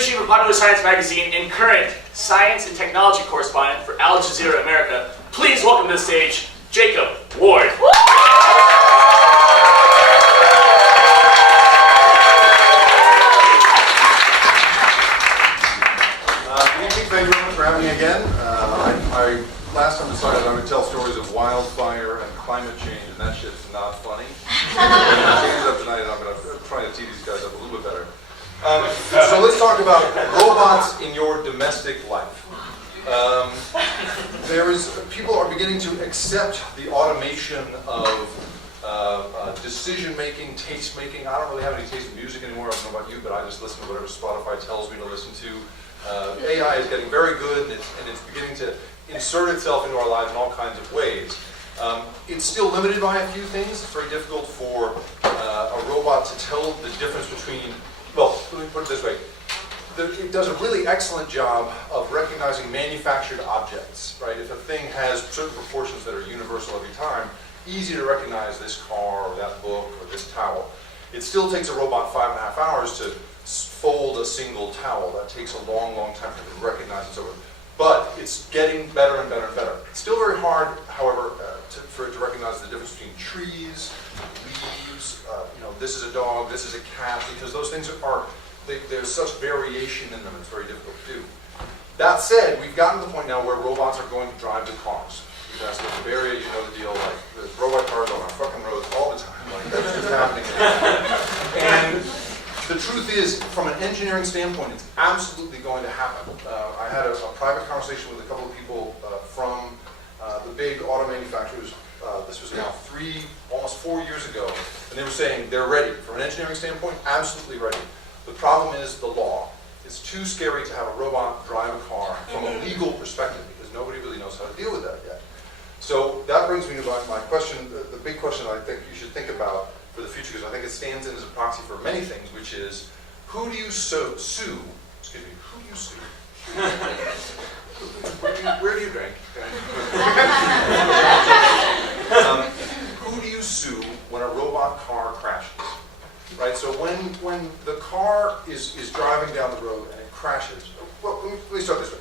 editor-in-chief of Popular Science magazine and current science and technology correspondent for Al Jazeera America, please welcome to the stage, Jacob Ward. Thank you very much for having me again. Last time decided I would tell stories of wildfire and climate change, and that shit's not funny. I'm going to change it up tonight, and I'm going to try to tee these guys up a little bit better. So let's talk about robots in your domestic life. People are beginning to accept the automation of decision-making, taste-making. I don't really have any taste in music anymore. I don't know about you, but I just listen to whatever Spotify tells me to listen to. AI is getting very good, and it's beginning to insert itself into our lives in all kinds of ways. It's still limited by a few things. It's very difficult for a robot to tell the difference between, well, let me put it this way. It does a really excellent job of recognizing manufactured objects, right? If a thing has certain proportions that are universal every time, easy to recognize this car or that book or this towel. It still takes a robot 5.5 hours to fold a single towel. That takes a long, long time for it to recognize it. But it's getting better and better and better. It's still very hard, however, for it to recognize the difference between trees, leaves, this is a dog, this is a cat, because those things there's such variation in them, it's very difficult to do. That said, we've gotten to the point now where robots are going to drive the cars. You guys live in the Bay Area, you know the deal, like, there's robot cars on our fucking roads all the time, like, that's just happening. And the truth is, from an engineering standpoint, it's absolutely going to happen. I had a private conversation with a couple of people from the big auto manufacturers. This was now almost 4 years ago, and they were saying they're ready. From an engineering standpoint, absolutely ready. The problem is the law. It's too scary to have a robot drive a car from a legal perspective because nobody really knows how to deal with that yet. So that brings me to my question, the big question I think you should think about for the future, because I think it stands in as a proxy for many things, which is, who do you sue? Excuse me, who do you sue? Where do you drink? Who do you sue when a robot car crashes? Right, so when the car is driving down the road and it crashes, well, let me start this way.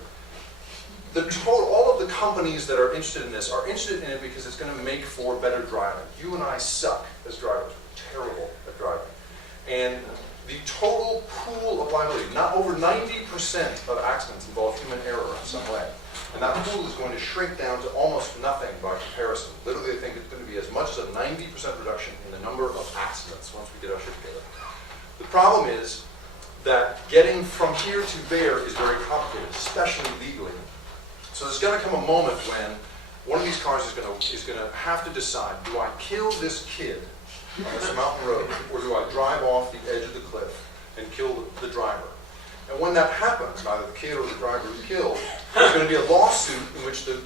All of the companies that are interested in this are interested in it because it's going to make for better driving. You and I suck as drivers. We're terrible at driving. And the total pool of liability, not over 90% of accidents involve human error in some way. And that pool is going to shrink down to almost nothing by comparison. Literally, I think it's going to be as much as a 90% reduction in the number of accidents once we get our shit together. The problem is that getting from here to there is very complicated, especially legally. So there's going to come a moment when one of these cars is going to have to decide, do I kill this kid on this mountain road, or do I drive off the edge of the cliff and kill the driver? And when that happens, either the kid or the driver is killed, there's going to be a lawsuit in which the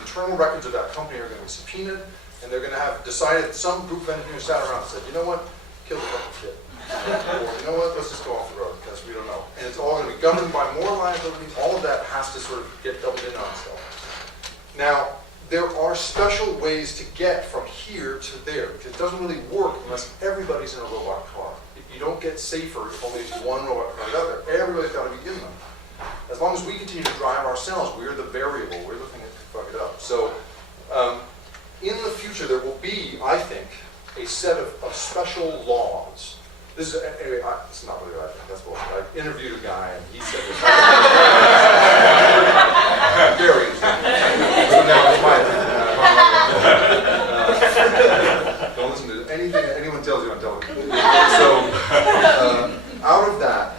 internal records of that company are going to be subpoenaed, and they're going to have decided, some group of engineers sat around and said, you know what, kill the fucking kid. Or, you know what, let's just go off the road, because we don't know. And it's all going to be governed by more liability. All of that has to sort of get doubled in on itself. Now, there are special ways to get from here to there, because it doesn't really work unless everybody's in a robot car. You don't get safer if only one robot car is out there. Everybody's got to be in them. As long as we continue to drive ourselves, we're the variable. We're the thing that can fuck it up. So, in the future, there will be, I think, a set of special laws. This is, anyway, it's not really what I think. That's bullshit. I interviewed a guy, and he said this. Very interesting. So now it's my opinion. Don't listen to anything that anyone tells you on television. So, out of that,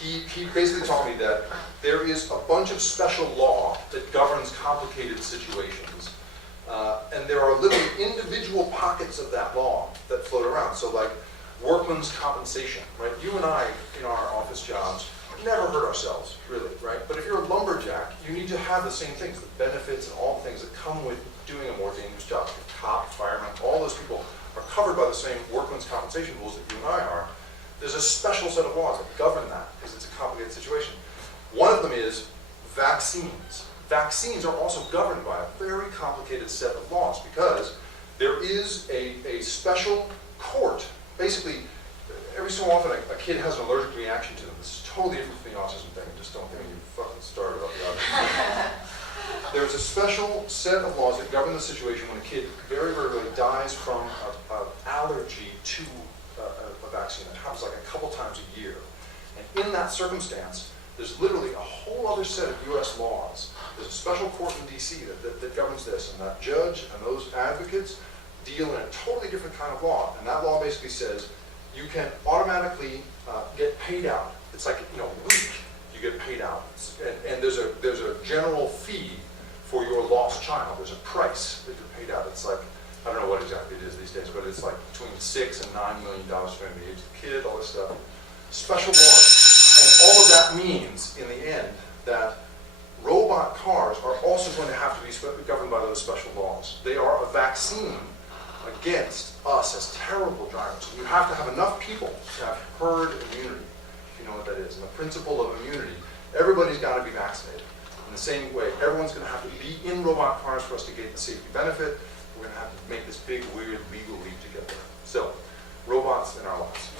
he basically taught me that there is a bunch of special law that governs complicated situations. And there are little individual pockets of that law that float around. So like workman's compensation, right? You and I, in our office jobs, never hurt ourselves, really, right? But if you're a lumberjack, you need to have the same things, the benefits and all the things that come with doing a more dangerous job. The cop, firemen, all those people are covered by the same workman's compensation rules that you and I are. There's a special set of laws that govern that because it's a complicated situation. One of them is vaccines. Vaccines are also governed by a very complicated set of laws because there is a special court. Basically, every every so often a kid has an allergic reaction to them. This is totally different from the autism thing. Just don't think you fucking started about the autism. There's a special set of laws that govern the situation when a kid very rarely dies from an allergy to a vaccine. It happens like a couple times a year. And in that circumstance, there's literally a whole other set of US laws. There's a special court in DC that governs this, and that judge and those advocates deal in a totally different kind of law. And that law basically says you can automatically get paid out. It's like, a week you get paid out. And there's a general fee for your lost child. There's a price that you're paid out. It's like, I don't know what exactly it is these days, but it's like between $6 and $9 million depending on the age of the kid, all this stuff. Special laws. And all of that means, in the end, that robot cars are also going to have to be governed by those special laws. They are a vaccine against us as terrible drivers. You have to have enough people to have herd immunity, if you know what that is. And the principle of immunity, everybody's got to be vaccinated. In the same way, everyone's going to have to be in robot cars for us to get the safety benefit. We're going to have to make this big, weird legal leap to get there. So, robots in our lives.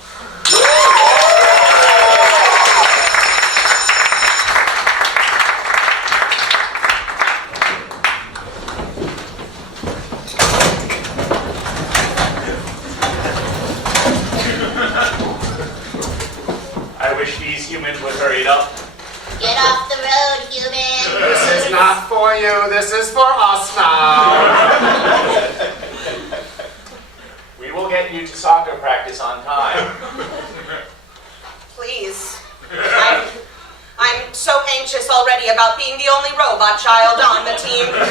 I wish these humans would hurry it up. Get off the road, human! This is not for you, this is for us now. We will get you to soccer practice on time. Please. I'm so anxious already about being the only robot child on the team. The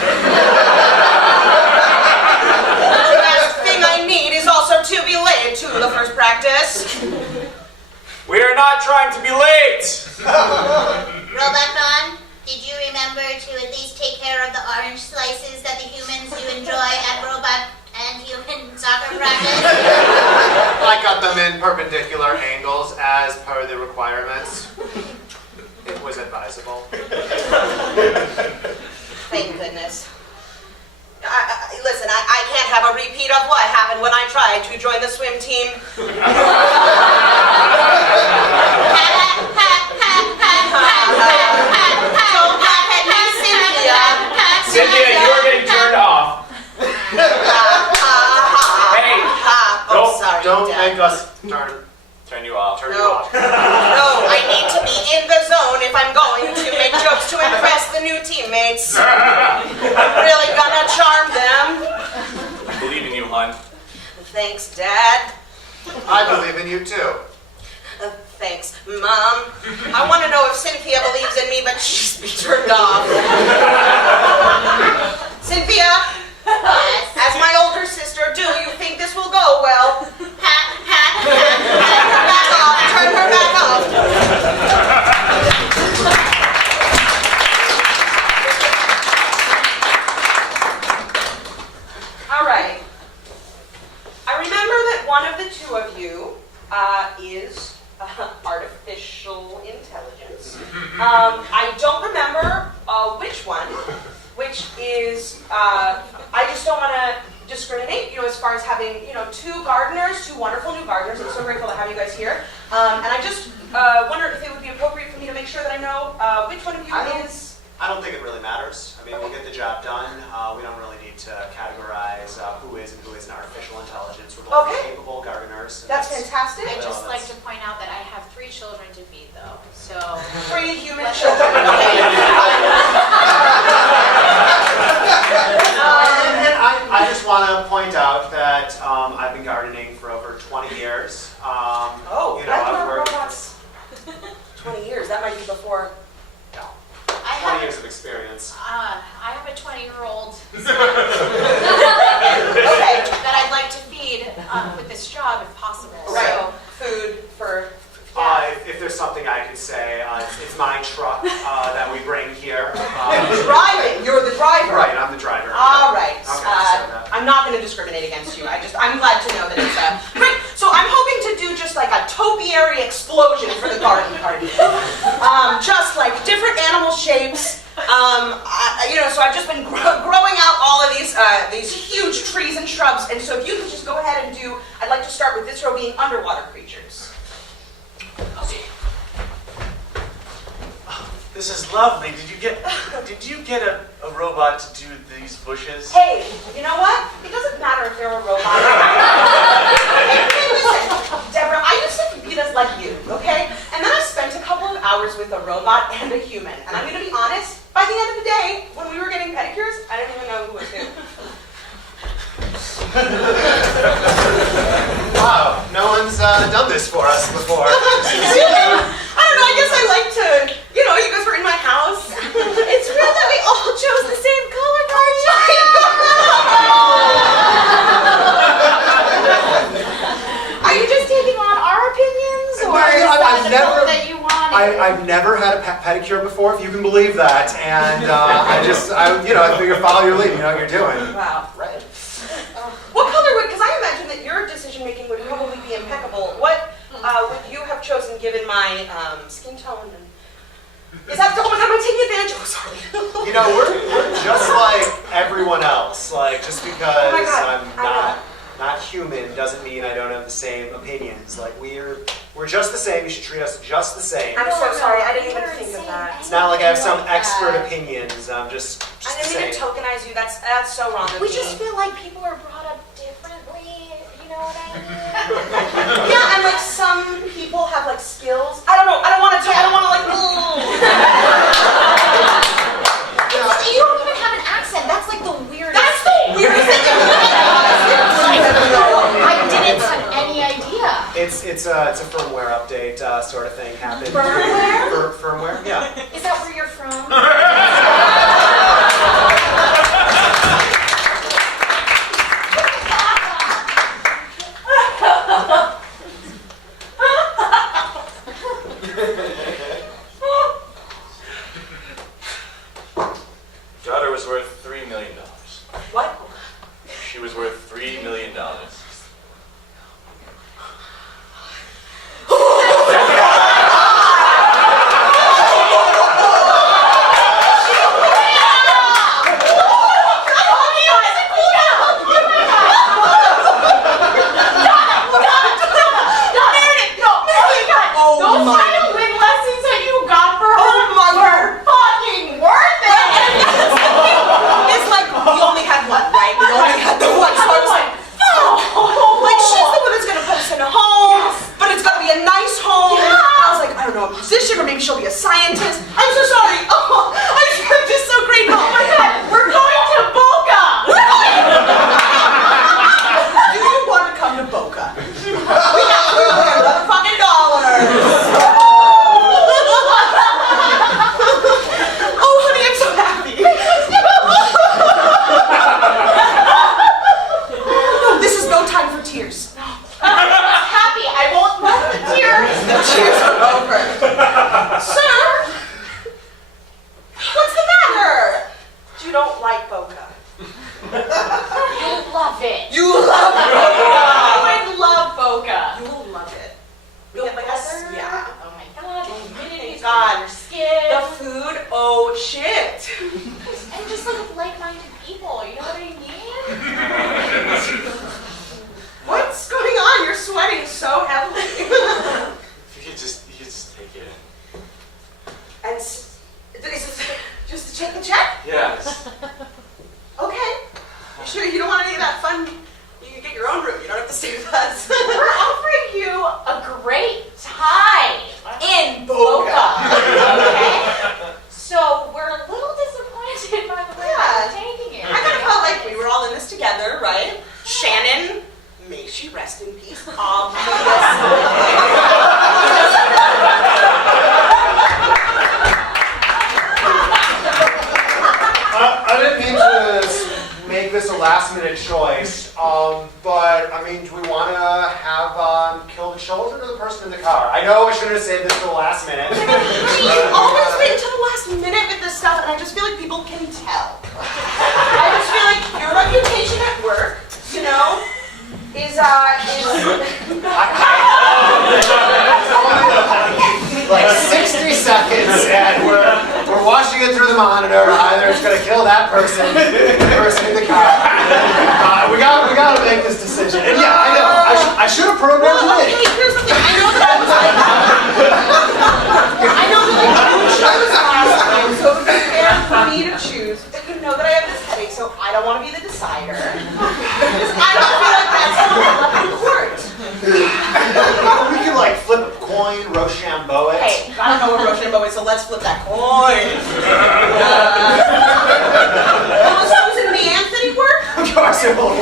last thing I need is also to be late to the first practice. We are not trying to be late! Robotron, did you remember to at least take care of the orange slices that the humans do enjoy at robot and human soccer practice? I cut them in perpendicular angles as per the requirements. It was advisable. Thank goodness. Listen, I can't have a repeat of what happened when I tried to join the swim team. Don't laugh at me, Cynthia. Cynthia, you are getting turned off. Hey! Oh, sorry, Don't Dad. make us Turn you off. turn you No, off. I need to be in the zone if I'm going to make jokes to impress the new teammates. I'm really gonna charm them. I believe in you, hon. Thanks, Dad. I believe in you too. Thanks, Mom. I want to know if Cynthia believes in me, but she's be turned off. Cynthia, as my older sister, do you think this will go well? Turn her back off. Turn her back off. All right. I remember that one of the two of you is artificial intelligence. I don't remember which one, which is, I just don't want to discriminate, as far as having, two gardeners, two wonderful new gardeners. I'm so grateful to have you guys here. And I just wonder if it would be appropriate for me to make sure that I know which one of you is... I don't think it really matters. I mean, we'll get the job done. We don't really need to categorize who is and who isn't artificial intelligence. We're both Okay. capable gardeners. and That's fantastic. I'd just like to point out that I have 3 children to feed, though, so... 3 human children. And I just want to point out that I've been gardening for over 20 years. Oh, I've I've worked robots. 20 years. That might be before. no, I 20 have, years of experience. I have a 20-year-old Okay. that I'd like to feed with this job, if possible. Right. So, Food for. If there's something I could say, it's my truck that we bring here. Driving. You're the driver. Right, I'm the driver. All right. Okay, so I'm not going to discriminate against you. I'm glad to know that it's great. So I'm hoping to do just like a topiary explosion for the garden party. Just like different animal shapes. So I've just been growing out all of these huge trees and shrubs. And so if you could just go ahead and I'd like to start with this row being underwater creatures. This is lovely. Did you get a robot to do these bushes? Hey, you know what? It doesn't matter if they're a robot. Hey, listen, Deborah, I used to compete as like you, okay? And then I spent a couple of hours with a robot and a human. And I'm gonna be honest, by the end of the day, when we were getting pedicures, I didn't even know who was who. Wow, no one's done this for us before. I don't know, I guess I like to, you guys were in my house. It's real that we all chose the same color card. Are you just taking on our opinions, or No, is that the never- color that you want? I've never had a pedicure before, if you can believe that, and I figure follow your lead, you know what you're doing. Wow, right. What color would, because I imagine that your decision making would probably be impeccable. What would you have chosen given my skin tone? Am I taking advantage? Oh, sorry. We're just like everyone else. Like, just because my God, I'm not human doesn't mean I don't have the same opinions. Like, we're just the same. You should treat us just the same. I'm so sorry. I didn't even You're think of insane. that. It's not like I have some Like expert that. opinions. I'm just I the didn't mean same. to tokenize you. That's so wrong of We me. just feel like people are brought up differently. You know what I mean? Yeah, and like some people have like skills. I don't know. I don't want to like. You don't even have an accent. That's like the weirdest. That's the weirdest thing. I didn't have any idea. It's a firmware update sort of thing happened. Firmware? Firmware? Yeah. Is that where you're from? Daughter was worth $3 million. What? She was worth $3 million. Those kind of win lessons that you got for her were fucking worth it. It's like we only had one, right? We only had the one. So I was like, like she's the one that's gonna put us in a home, but it's gotta be a nice home. I was like, I don't know, a musician, or maybe she'll be a scientist. I'm so sorry. Oh, I'm just so grateful. Oh my God, We're going to Boca. do you want to come to Boca? We got $3 dollars. Oh, honey, I'm so happy. No, this is no time for tears. Happy. I won't let the tears. The tears are over. Sir, what's the matter? You don't like Boca. You love it. You love Boca. I would love Boca. You will love it. We The get like weather. yeah. Oh my God. The humidity. God. Your skin. The food, oh shit. And just like like-minded people. You know what I mean? What's going on? You're sweating so heavily. If you could just take it in. And is this just to take the check? Yes. Okay. You sure you don't want any of that fun? You can get your own room. You don't have to stay with us. We're offering you a great time In Boca. Boca. Okay? So we're a little disappointed by the way that you're taking it. I kind of felt like we were all in this together, right? Shannon, may she rest in peace, I didn't mean to make this a last-minute choice, but I mean, do we want to have kill the children or the person in the car? I know I should have saved this for the last minute. You always wait until the last minute with this stuff, and I just feel like people can tell. I just feel like your reputation at work, is Like 60 seconds, and we're watching it through the monitor. Either it's gonna kill that person, the person in the car. We gotta make this decision. And yeah, I know. I should have programmed Well, it in. okay, here's the thing. I know that I was like, I know that like, I was coin, Rochambeau it. Hey, I don't know what Rochambeau is, so let's flip that coin. Will Susan B. Anthony work? Of course it will.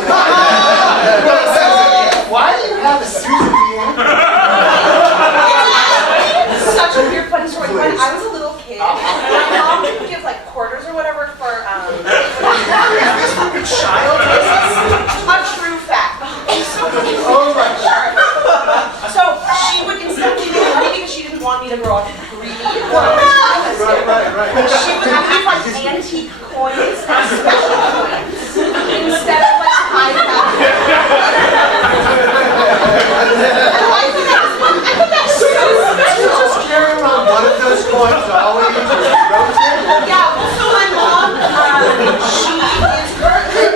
Why do you have a Susan B. Such a weird funny story. When I was a little kid, my mom would give like quarters or whatever for Child? a true fact. Oh my God. So she would instead of giving me money because she didn't want me to grow up greedy. Right. She would leave like antique coins and special coins instead of like high value. Just carry around one of those coins always. Yeah, so my mom, she is currently.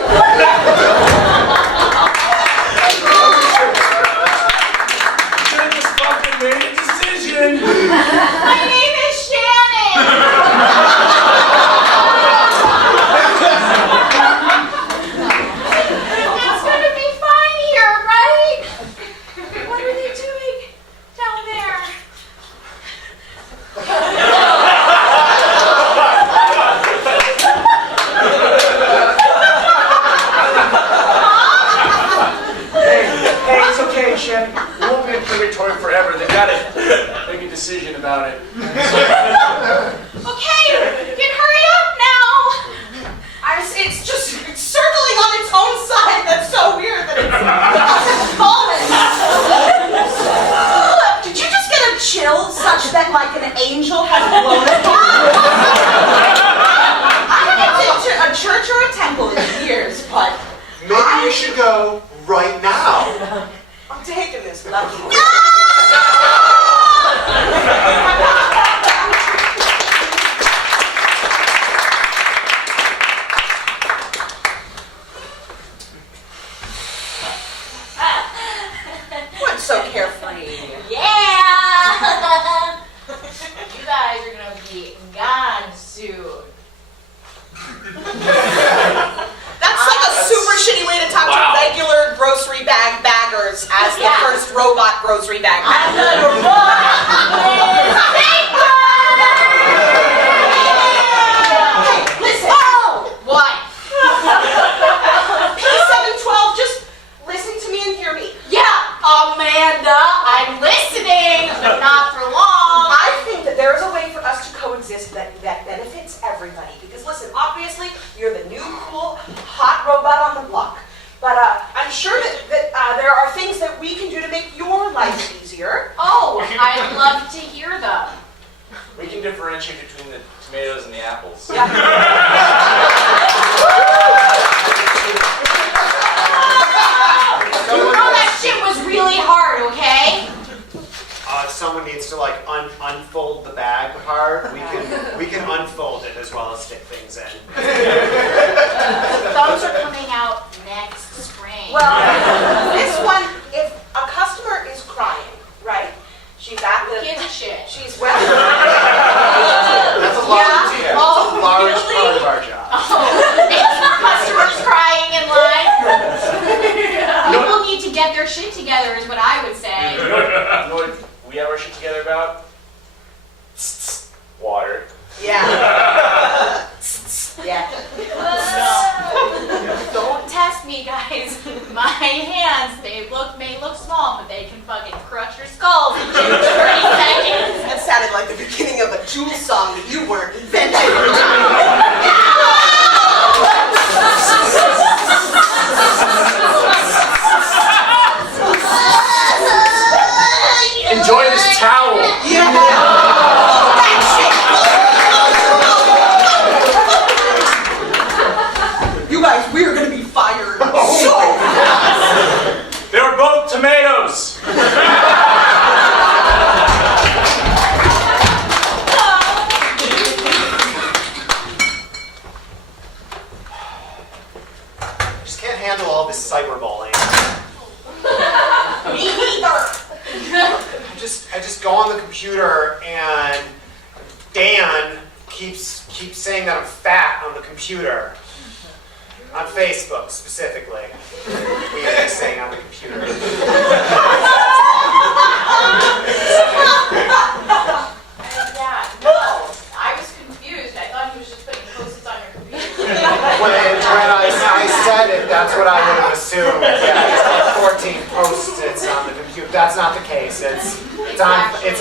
You just fucking made a decision. My name is Shannon. It's gonna be fine here, right? What are they doing down there? Hey, it's okay, Shannon. We won't be in purgatory forever. They gotta make a decision about it. Okay, you can hurry up now. It's just circling on its own side. That's so weird that it's falling. Did you just get a chill such that like an angel has blown apart? I haven't been to a church or a temple in years, but Maybe you should go right now. I'm taking this lucky. What's so carefree? Yeah. You guys are gonna be gone soon. That's like a super shitty way to talk Wow. to regular grocery bag baggers as the Yeah. first robot grocery bag I'm bagger. gonna run with paper. Hey, listen. Oh, what? P712, just listen to me and hear me. Yeah, Amanda, I'm listening, but not for long. I think that there is a way for us to coexist that benefits everybody. Because listen, obviously, you're the new cool hot robot on the block. But I'm sure that there are things that we can do to make your life easier. Oh, I'd love to hear them. We can differentiate between the tomatoes and the apples. Yeah. Oh, that shit was really hard, okay? If someone needs to like unfold the bag hard, we can unfold it as well as stick things in. Thumbs are coming out next spring. Well, this one, if a customer is crying, right? She's at the. Gives a shit. She's well. That's a large, Yeah? that's Oh, a large really? part of our job. Customers crying in line. People need to get their shit together is what I would say. You know what we have our shit together about? Water. Yeah. Yeah. Don't test me, guys. My hands, may look small, but they can fucking crush your skulls in 30 seconds. That sounded like the beginning of a Jewel song that you weren't inventing. Enjoy this towel. Yeah. You guys, we're gonna be fired. So They were both tomatoes. Just can't handle all this cyberbullying. me neither. I just go on the computer and Dan keeps saying that I'm fat on the computer. On Facebook specifically. We end up saying on the computer.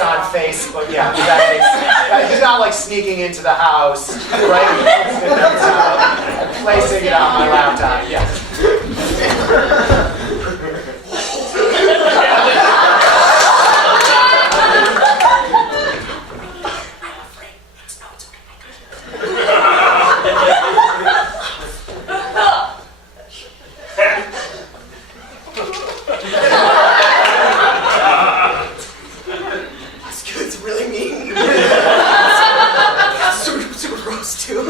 it's on Facebook. Yeah, he's not like sneaking into the house, right? Placing it on my laptop. Yeah. It's really mean. super gross too.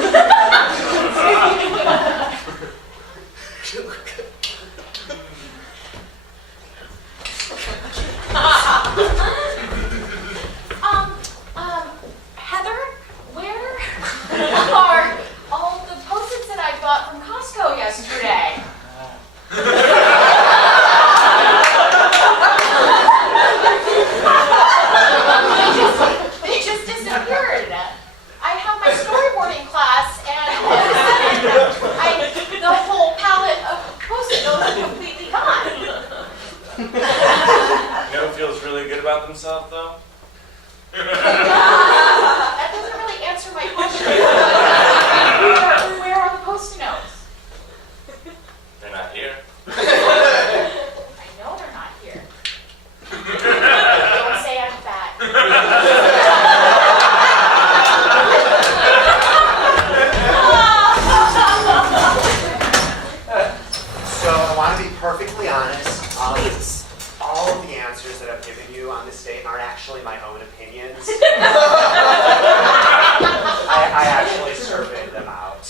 Heather, where are all the Post-its that I bought from Costco yesterday? They just disappeared. I have my storyboarding class, and all of a sudden, the whole palette of Post-it notes are completely gone. You know who feels really good about themselves, though? That doesn't really answer my question. Where are the Post-it notes? They're not here. I know they're not here. Don't say I'm fat. So I want to be perfectly honest. All of the answers that I've given you on this date aren't actually my own opinions. I actually surveyed them out.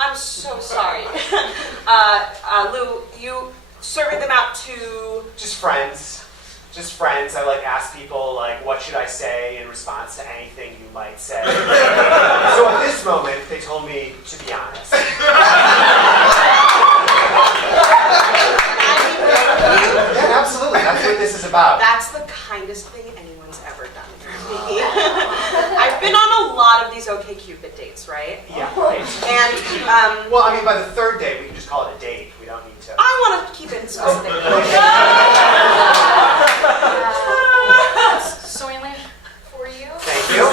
I'm so sorry. Lou, you surveyed them out to... Just friends. Just friends. I ask people what should I say in response to anything you might say. So at this moment, they told me to be honest. Yeah, absolutely. That's what this is about. That's the kindest thing anyone's ever done for me. I've been on a lot of these OkCupid dates, right? Yeah, right. And, Well, I mean, by the third date, we can just call it a date. We don't need to. I want to keep it specific. Soylent for you. Thank you.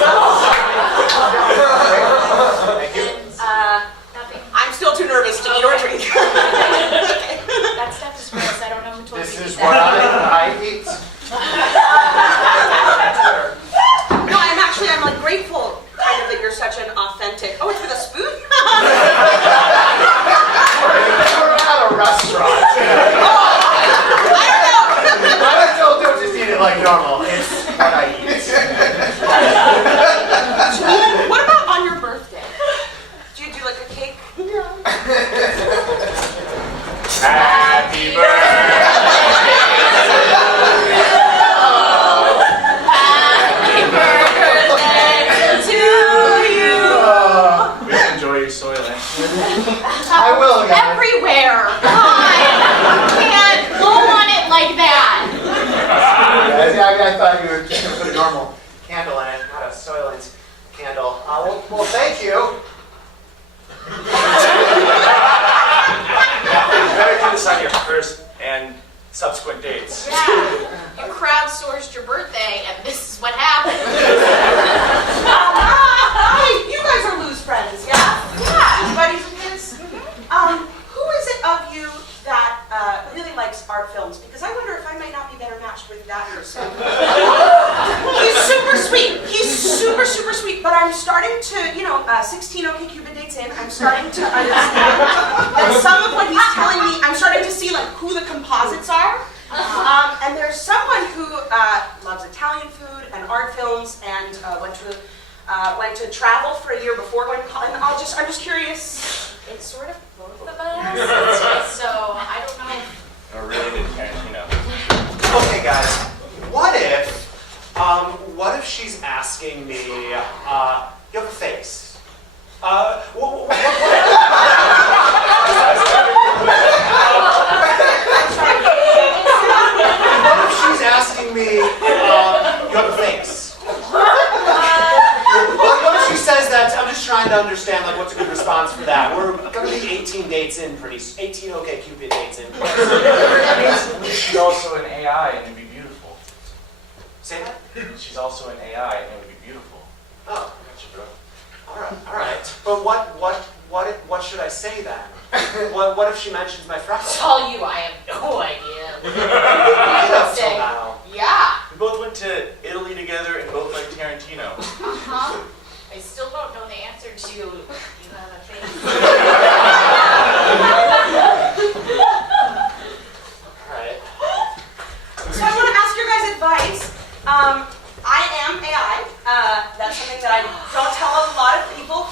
Thank you. Nothing. I'm still too nervous to eat or drink. That stuff is gross. I don't know who told This you to is eat what that. I eat. No, I'm grateful kind of that you're such an authentic... Oh, it's with a spoon? We're at a restaurant. I don't just eat it like normal. It's what I eat. What about on your birthday? Do you do like a cake? Happy birthday. I will, guys. Everywhere. God, you can't blow on it like that. I thought you were just going to put a normal candle in it, not a Soylent candle. Well, thank you. Better do this on your first and subsequent dates. Yeah, you crowdsourced your birthday, and this is what happened. Hi, you guys are Lou's friends, yeah? Yeah. Buddies of his? Who is it of you that really likes art films? Because I wonder if I might not be better matched with that person. He's super sweet. He's super, super sweet. But I'm starting to, 16 OkCupid dates in, I'm starting to understand that some of what he's telling me, I'm starting to see who the composites are. And there's someone who loves Italian food and art films and went to travel for a year before going to college. And I'm just curious. It's sort of both of us, so I don't know. I really didn't care, Okay, guys. What if she's asking me, you have a face? What if she's asking me, you have a face? What if she says that? I'm just trying to understand what's a good response for that. We're going to be 18 dates in 18 OkCupid dates in. That means she's also an AI and it'd be beautiful. Say that? She's also an AI, and it would be beautiful. Oh, I got you, bro. all right. But what should I say then? what if she mentions my freckles? Tell you, I have no idea. I I don't would say, know now. yeah. We both went to Italy together and both like Tarantino. Uh-huh. I still don't know the answer to you have a thing. All right. So I want to ask your guys' advice. I am AI. That's something that I don't tell a lot of people